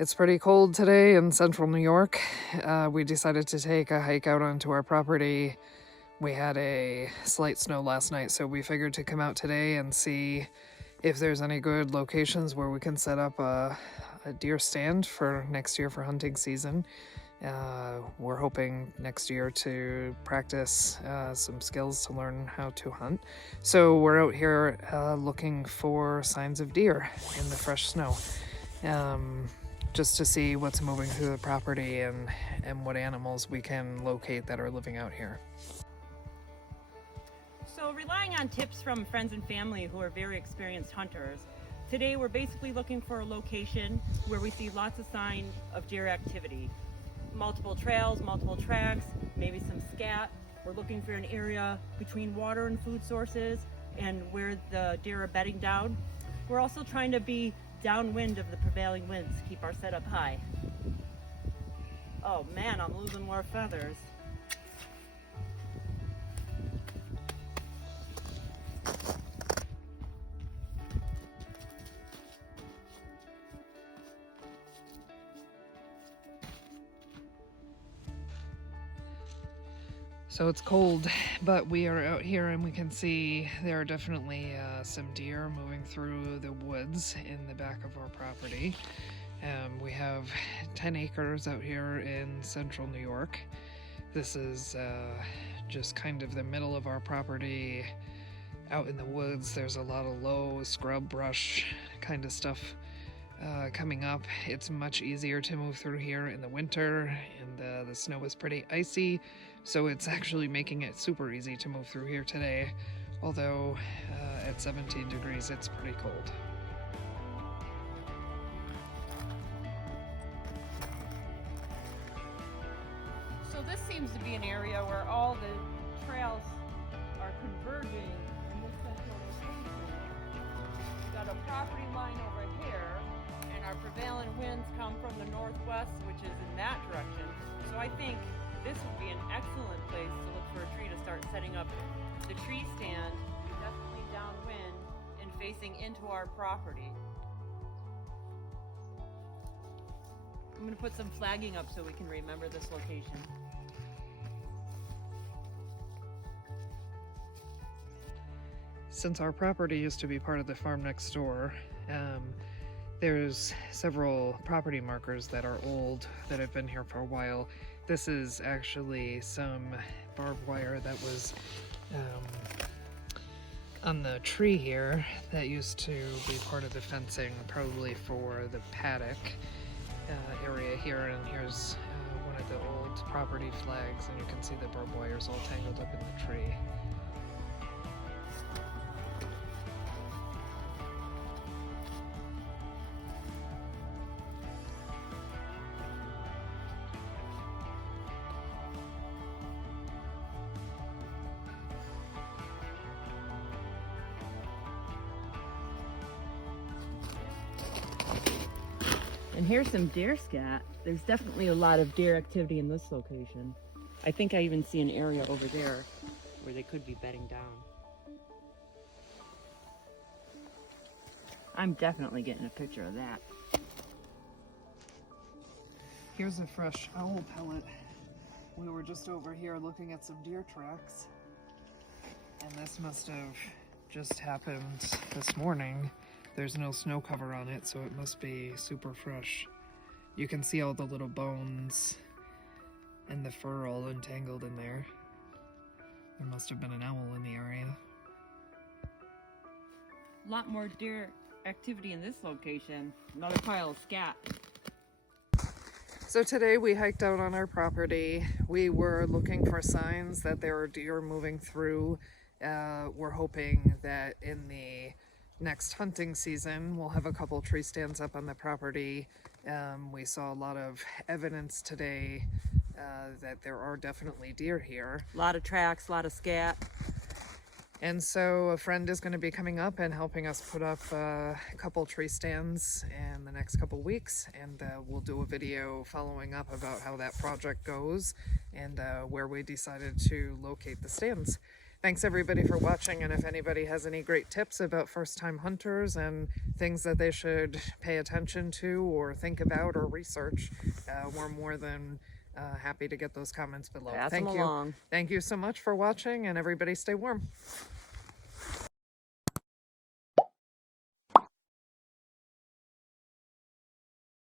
It's pretty cold today in central New York. We decided to take a hike out onto our property. We had a slight snow last night, so we figured to come out today and see if there's any good locations where we can set up a deer stand for next year for hunting season. We're hoping next year to practice some skills to learn how to hunt. So we're out here looking for signs of deer in the fresh snow. Just to see what's moving through the property and what animals we can locate that are living out here. So relying on tips from friends and family who are very experienced hunters, today we're basically looking for a location where we see lots of signs of deer activity. Multiple trails, multiple tracks, maybe some scat. We're looking for an area between water and food sources and where the deer are bedding down. We're also trying to be downwind of the prevailing winds to keep our setup high. Oh man, I'm losing more feathers. So it's cold, but we are out here and we can see there are definitely some deer moving through the woods in the back of our property. We have 10 acres out here in central New York. This is just kind of the middle of our property. Out in the woods, there's a lot of low scrub brush kind of stuff coming up. It's much easier to move through here in the winter, and the snow is pretty icy, so it's actually making it super easy to move through here today, although at 17 degrees it's pretty cold. So this seems to be an area where all the trails are converging in this central location. We've got a property line over here, and our prevailing winds come from the northwest, which is in that direction. So I think this would be an excellent place to look for a tree to start setting up the tree stand, definitely downwind and facing into our property. I'm going to put some flagging up so we can remember this location. Since our property used to be part of the farm next door, there's several property markers that are old that have been here for a while. This is actually some barbed wire that was on the tree here that used to be part of the fencing, probably for the paddock area here. And here's one of the old property flags, and you can see the barbed wires all tangled up in the tree. And here's some deer scat. There's definitely a lot of deer activity in this location. I think I even see an area over there where they could be bedding down. I'm definitely getting a picture of that. Here's a fresh owl pellet. We were just over here looking at some deer tracks, and this must have just happened this morning. There's no snow cover on it, so it must be super fresh. You can see all the little bones and the fur all entangled in there. There must have been an owl in the area. A lot more deer activity in this location. Another pile of scat. So today we hiked out on our property. We were looking for signs that there are deer moving through. We're hoping that in the next hunting season we'll have a couple tree stands up on the property. We saw a lot of evidence today that there are definitely deer here. A lot of tracks, a lot of scat. And so a friend is going to be coming up and helping us put up a couple tree stands in the next couple weeks, and we'll do a video following up about how that project goes and where we decided to locate the stands. thanks everybody for watching. And if anybody has any great tips about first-time hunters and things that they should pay attention to or think about or research, we're more than happy to get those comments below. Pass Thank them you. along. Thank you so much for watching, and everybody stay warm.